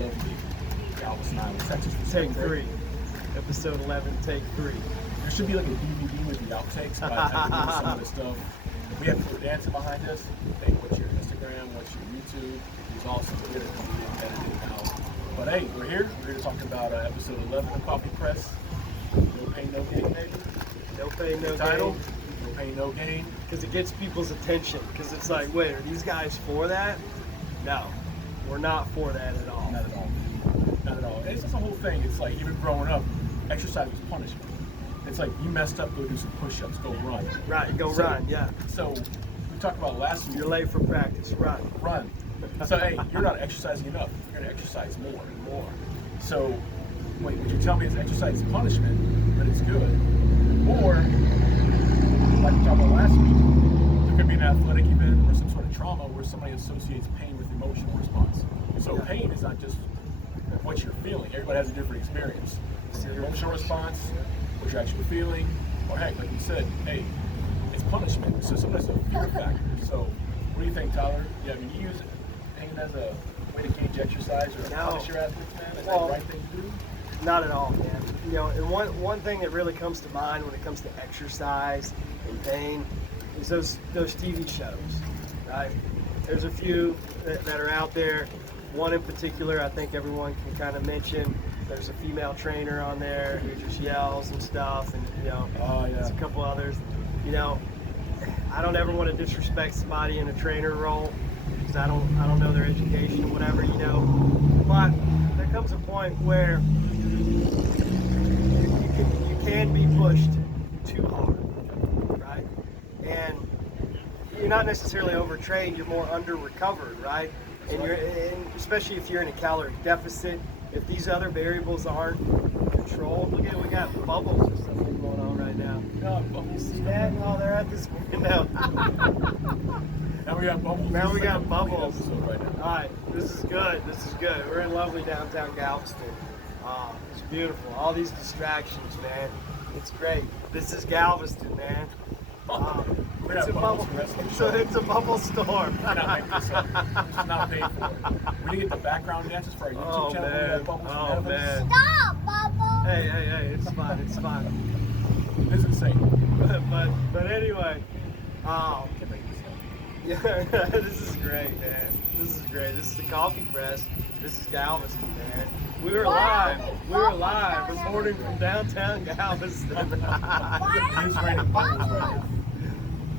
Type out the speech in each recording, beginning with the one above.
lovely Galveston Island, Texas. Take 3. Episode 11, take 3. There should be like a DVD with the outtakes, but I can do some of the stuff. We have people dancing behind us. Hey, what's your Instagram? What's your YouTube? He's awesome. We're going to edit it now. But hey, we're here. We're here to talk about episode 11 of Coffee Press. No pain, no gain, baby. No pain, no Title. gain. No pain, no gain. Because it gets people's attention. Because it's like, wait, are these guys for that? No, we're not for that at all. Not at all. Not at all. And it's just the whole thing. It's like, even growing up, exercise was punishment. It's like, you messed up, go do some push-ups, go run. Right, go run, yeah. So, we talked about last week. You're late for practice, run. Run. So, hey, you're not exercising enough. You're going to exercise more and more. So, what you tell me is exercise is punishment, but it's good. Or, like we talked about last week, there could be an athletic event or some sort of trauma where somebody associates pain with emotional response. So, pain is not just what you're feeling. Everybody has a different experience. It's your emotional response, what you're actually feeling, or heck, like you said, hey, it's punishment. So sometimes it's a fear factor. So what do you think, Tyler? Yeah, I mean, you use pain as a way to gauge exercise or punish your athletes, man? Is that the right thing to do? Not at all, man. You know, and one thing that really comes to mind when it comes to exercise and pain is those TV shows, right? There's a few that are out there. One in particular, I think everyone can kind of mention. There's a female trainer on there who just yells and stuff, and you know, there's a couple others. You know, I don't ever want to disrespect somebody in a trainer role because I don't know their education or whatever, you know. But there comes a point where you can be pushed too hard, right? And you're not necessarily overtrained; you're more under-recovered, right? And especially if you're in a calorie deficit, if these other variables aren't controlled. Look at it, we got bubbles or something going on right now. No, bubbles. See that? Oh, they're at this window. Now we got bubbles. Now we got bubbles. Right now. All right, this is good. This is good. We're in lovely downtown Galveston. It's beautiful. All these distractions, man. It's great. This is Galveston, man. It's a bubble. It's a bubble storm. We're not making this up. This is not paid for. We need to get the background dances for our YouTube channel. Man. Bubbles Oh man. Stop, Bubble! Hey, it's fine. It's fine. This is insane. But anyway, Can't make this up. yeah, this is great, man. This is great. This is the Coffee Press. This is Galveston, man. We were live. Reporting from downtown Galveston. It's raining bubbles right now.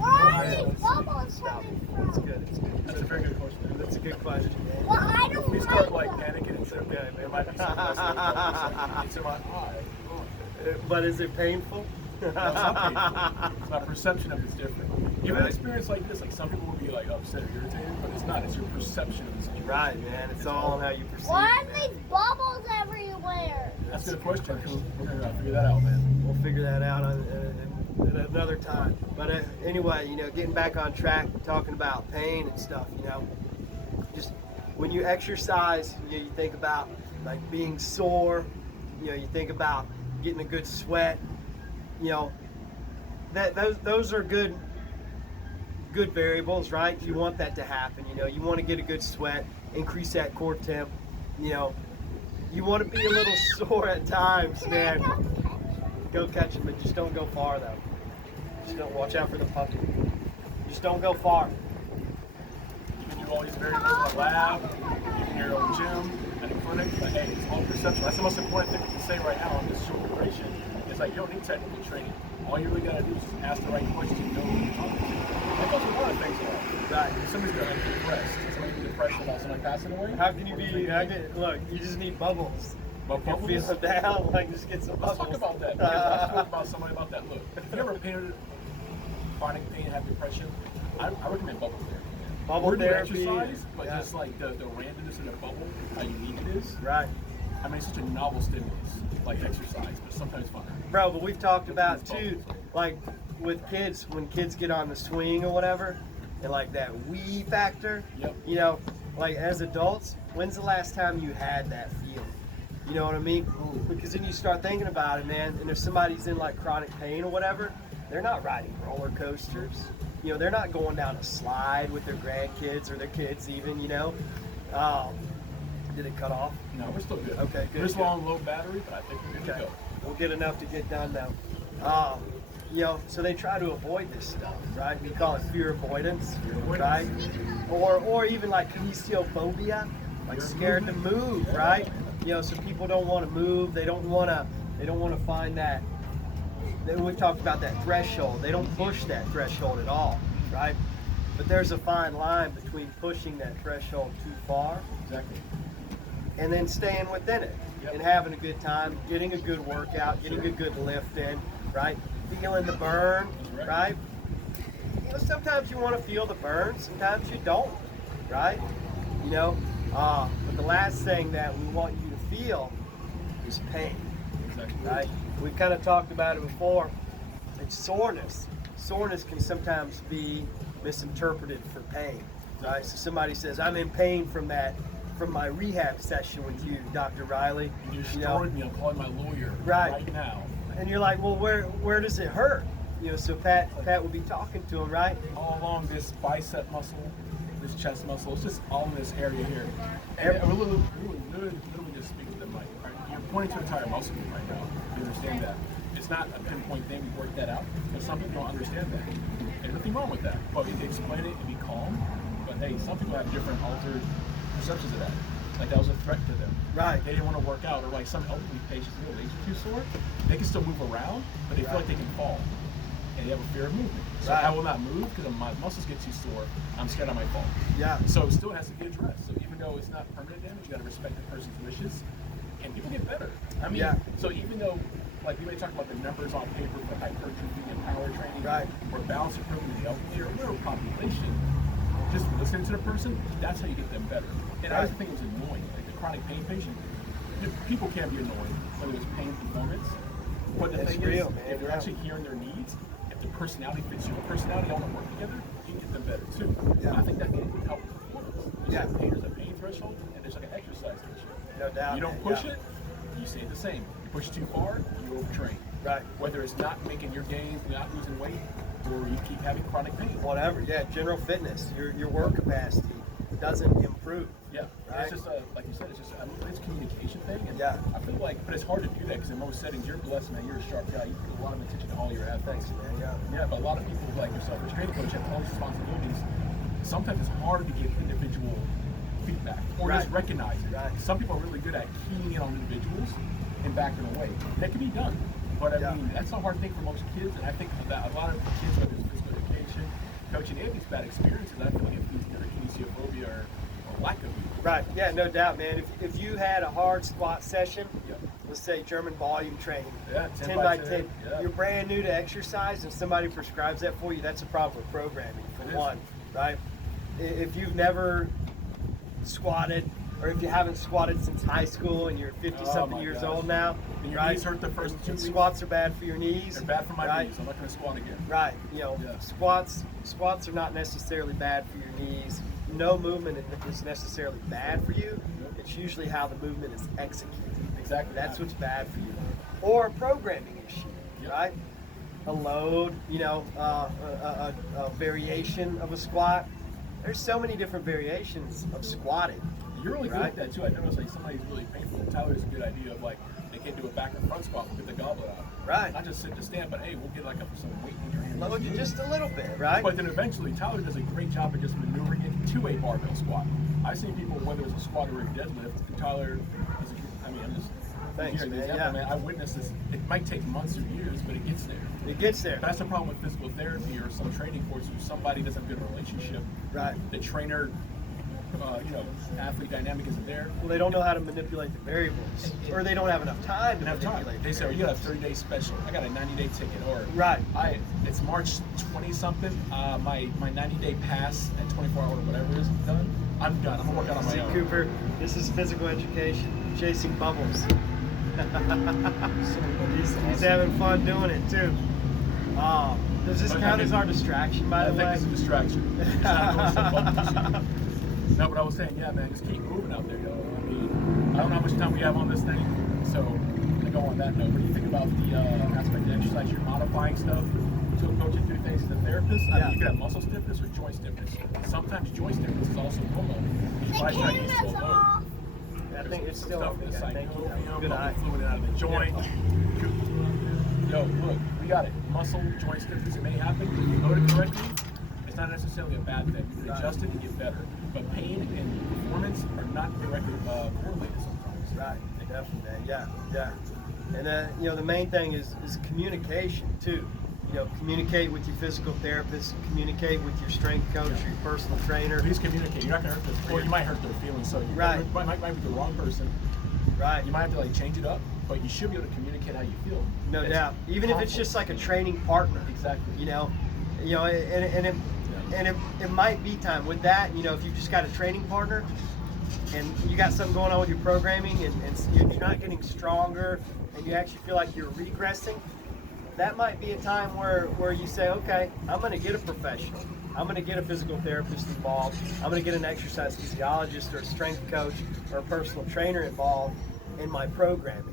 Where are these bubbles Stop. coming It's from? good. It's good. That's a very good question. That's a good question, man. Well, I If don't we like start like panicking and tripping, there might be some less it's in my eye. But is it painful? No, it's not painful. My perception of it's different. Even an experience like this, like some people will be like upset or irritated, but it's not. It's your perception of the situation. Right, man. It's all on how you perceive Why it, are man. these bubbles everywhere? That's a good question. We're gonna figure that out, man. We'll figure that out at another time. But anyway, you know, getting back on track, talking about pain and stuff, you know, just when you exercise, you know, you think about like being sore, you know, you think about getting a good sweat, you know, those are good variables, right? You want that to happen, you know, you want to get a good sweat, increase that core temp, you know, you want to be a little sore at times, man. Go catch it, but just don't go far though. Just don't watch out for the puppy. Just don't go far. You can do all these variables in the lab, you can your own gym, at a clinic, but hey, it's all perception. That's the most important thing we can say right now on this short duration. It's like you don't need technical training. All you really gotta do is just ask the right questions and know what you're talking to. That goes with a lot of things though. Right. Somebody's gonna be depressed. Somebody be depressed about somebody passing away. How can you be? Look, you just need bubbles. But You feel them down, like just get some Let's bubbles. talk about that. Because I spoke about somebody about that. Look, if you ever painted chronic pain, have depression, I recommend bubble therapy. Bubble Or do therapy, exercise, but yeah. just like the randomness in the bubble, how unique it is. Right. I mean, it's such a novel stimulus, like exercise, but sometimes fun. Bro, but we've talked about too, like with kids, when kids get on the swing or whatever, and like that wee factor, Yep. you know, like as adults, when's the last time you had that feeling? You know what I mean? Because then you start thinking about it, man, and if somebody's in like chronic pain or whatever, they're not riding roller coasters. You know, they're not going down a slide with their grandkids or their kids even, you know. Did it cut off? No, we're still good. Okay, good, We're still good. on low battery, but I think we're good to Okay. go. We'll get enough to get done now. So they try to avoid this stuff, right? We call it fear avoidance, avoidance. right? Or even like kinesiophobia, like scared to move, right? So people don't want to move. They don't want to find that. Then we talked about that threshold. They don't push that threshold at all, right? But there's a fine line between pushing that threshold too far Exactly. and then staying within it Yep. and having a good time, getting a good workout, getting a good lift in, right? Feeling the burn, That's right? Sometimes you want to feel the burn, sometimes you don't, right? But the last thing that we want you to feel is pain, Exactly. right? We've kind of talked about it before. It's soreness. Soreness can sometimes be misinterpreted for pain, right? So somebody says, "I'm in pain from my rehab session with you, Dr. Riley." You destroyed me. I'm calling my lawyer Right. now. And you're like, "Well, where does it hurt?" So Pat would be talking to him, right? All along this bicep muscle, this chest muscle, it's just all in this area here. Every- And we're literally just speaking to the mic. Right? You're pointing to an entire muscle group right now. You understand that. It's not a pinpoint thing. We work that out. But some people don't understand that. There's nothing wrong with that. But we can explain it and be calm. But hey, some people have different altered perceptions of that. Like that was a threat to them. Right. They didn't want to work out. Or like some elderly patients, their legs are too sore. They can still move around, but they feel like they can fall. And they have a fear of movement. So Right. I will not move because my muscles get too sore. I'm scared I might fall. Yeah. So it still has to be addressed. So even though it's not permanent damage, you got to respect the person's wishes, and people get better. I mean, Yeah. so even though, like we may talk about the numbers on paper for hypertrophy and power training, Right. or balance improvement in the elderly or whatever population, just listening to the person, that's how you get them better. And I Right. also think it was annoying, like the chronic pain patient. People can be annoying, whether it's pain performance. But the It's thing real, is, man, if you're yeah. actually hearing their needs, if the personality fits your personality, all want to work together, you can get them better too. Yeah. I think that can help performance. You Yeah. said there's a pain threshold and there's like an exercise threshold. No doubt. You don't man, push yeah. it, you stay the same. You push too far, you overtrain. Right. Whether it's not making your gains, not losing weight, or you keep having chronic pain. Whatever. Yeah. General fitness. Your work capacity doesn't improve. Yeah, Right. it's just like you said, it's just it's a communication thing. And Yeah. I feel like, but it's hard to do that because in most settings, you're blessed, man. You're a sharp guy. You put a lot of attention to all your athletes. Thanks, man. Yeah. Yeah, but a lot of people like yourself, as a training coach, have all these responsibilities. Sometimes it's hard to give individual feedback or just Right. recognize it. Right. Some people are really good at keying in on individuals and backing away. That can be done, but I Yeah. mean that's a hard thing for most kids. And I think that a lot of kids, whether it's physical education, coaching, they have these bad experiences. I feel like if these kinesiophobia or lack of it. Right. Yeah. No doubt, man. If you had a hard squat session, Yeah. let's say German volume training, Yeah, 10 by 10. yeah. You're brand new to exercise and somebody prescribes that for you, that's a problem with programming, It for is. one, right? If you've never squatted, or if you haven't squatted since high school and you're 50-something my years gosh. old now, And your right? knees hurt the first 2 weeks. Squats are bad for your knees. They're bad for my right? knees. I'm not going to squat again. Right. Yeah. Squats are not necessarily bad for your knees. No movement is necessarily bad for you. It's usually how the movement is executed. Exactly. That's what's bad for you. Or a programming issue, Yep. right? A load, a variation of a squat. There's so many different variations of squatting. You're really good Right. at that too. I noticed like somebody's really painful. Tyler's a good idea of like they can't do a back and front squat. We'll get the goblet out. Right. Not just sit to stand, but hey, we'll get like some weight in your hand. Load you just a little bit, right? But then eventually, Tyler does a great job of just maneuvering it to a barbell squat. I've seen people, whether it's a squat or a deadlift, and Tyler is, I'm just Thanks, hearing the man, example, yeah. man. I witnessed this. It might take months or years, but it gets there. It gets there. That's the problem with physical therapy or some training course where somebody doesn't have a good relationship. Right. The trainer, athlete dynamic isn't there. Well, they don't know how to manipulate the variables, or they don't have enough time to Didn't have time. manipulate. They the say, oh, you got a variables. 30-day special. I got a 90-day ticket. Or Right. It's March 20-something. My 90-day pass at 24 hour whatever is done. I'm done. I'm gonna work out on my See, own. Cooper, this is physical education, chasing bubbles. He's having fun doing it too. Does this But, count I mean, as our distraction, by I the think way? it's a distraction. It's not going so far. No, but I was saying, yeah, man, just keep moving out there, yo. I mean, I don't know how much time we have on this thing, so to go on that note, what do you think about the aspect of exercise? You're modifying stuff to a coach and do things as a therapist. I Yeah. mean, you can have muscle stiffness or joint stiffness. Sometimes joint stiffness is also pulmonary. The Your biceps camera's is so low. off. think it's some still stuff on in me, the guys. Thank you. synovium, Good pumping eye. fluid out of the joint. Yo, look, we got it. Muscle joint stiffness, it may happen. If you load it correctly, it's not necessarily a bad thing. You can adjust it and get better. But pain and performance are not directly correlated sometimes. Right, definitely, man. Yeah. And then, the main thing is communication too. Communicate with your physical therapist, communicate with your strength coach, your personal trainer. Please communicate. You're not gonna hurt their, or you might hurt their feelings. So you Right. might be the wrong person. Right. You might have to like change it up, but you should be able to communicate how you feel. No It's doubt. Even if it's conflict. just like a training partner. Exactly. And it might be time with that. If you've just got a training partner and you got something going on with your programming and you're not getting stronger and you actually feel like you're regressing, that might be a time where you say, okay, I'm going to get a professional. I'm going to get a physical therapist involved. I'm going to get an exercise physiologist or a strength coach or a personal trainer involved in my programming,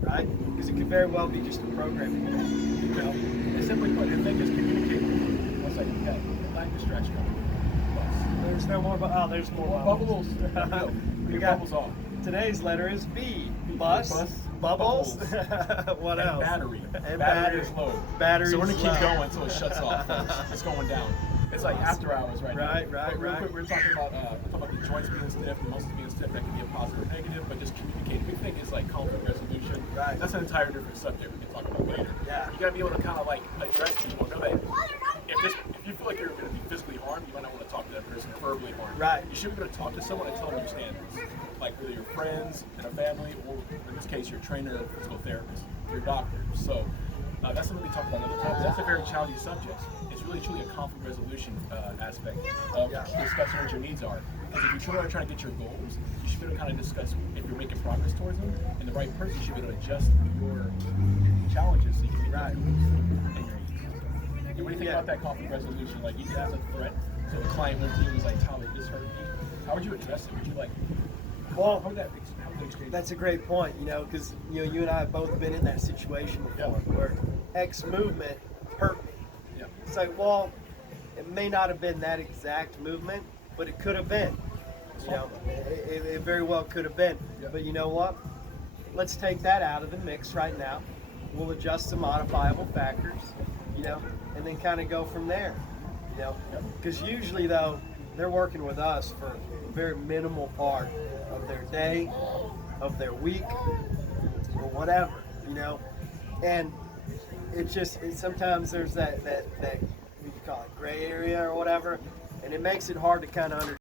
right? Because it could very well be just a programming thing. Simply put, the thing is communicate. One second, okay. Line distraction. There's no more, there's more Bubbles. We Your got bubbles off. today's letter is B. Bus, Bubbles. bubbles. What And else? battery. And Battery is low. Battery So we're is gonna keep low. going until it shuts off. First. It's going down. It's like after hours right now. Right. But real quick, we're talking about the joints being stiff, the muscles being stiff. That can be a positive or negative, but just communicating. Big thing is like conflict resolution. Right. That's an entire different subject we can talk about later. Yeah. You gotta be able to kind of like address people. Know that if you feel like you're going to be physically harmed, you might not want to talk to that person or verbally harmed. Right. You should be able to talk to someone and tell them your standards. Like whether your friends and a family, or in this case, your trainer, physical therapist, your doctor. So that's something we talk about another time. That's a very challenging subject. It's really truly a conflict resolution aspect of discussing what your needs are. Because if you truly are trying to get your goals, you should be able to kind of discuss if you're making progress towards them, and the right person should be able to adjust your challenges so you can meet Right. them and your needs. And what do you think about that conflict resolution? Like, you as a threat, so the client went to you and was like, Tyler, this hurt me. How would you address it? Would you like, Well, how would that exchange? that's a great point, because you and I have both been in that situation before where X movement hurt me. Yeah. It's like, well, it may not have been that exact movement, but it could have been. It very well could have been. Yeah. But you know what? Let's take that out of the mix right now. We'll adjust some modifiable factors, and then kind of go from there. Because usually though, they're working with us for a very minimal part of their day, of their week, or whatever, and sometimes there's that what you call it, gray area or whatever, and it makes it hard to kind of understand.